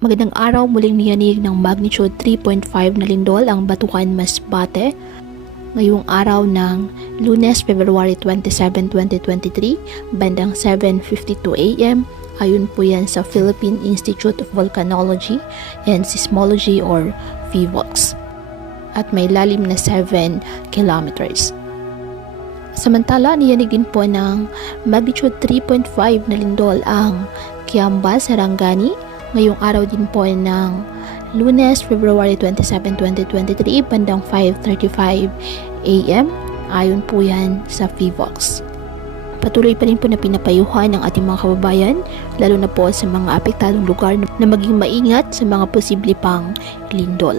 Magandang araw, muling niyanig ng magnitude 3.5 na lindol ang Batuan, Masbate. Ngayong araw ng Lunes, February 27, 2023, bandang 7:52 AM. Ayon po yan sa Philippine Institute of Volcanology and Seismology or PHIVOLCS. At may lalim na 7 kilometers. Samantala, niyanig din po ng magnitude 3.5 na lindol ang Kiamba, Sarangani. Ngayong araw din po ng Lunes, February 27, 2023, bandang 5:35 AM. Ayon po yan sa PHIVOLCS. Patuloy pa rin po na pinapayuhan ng ating mga kababayan, lalo na po sa mga apektadong lugar na maging maingat sa mga posible pang lindol.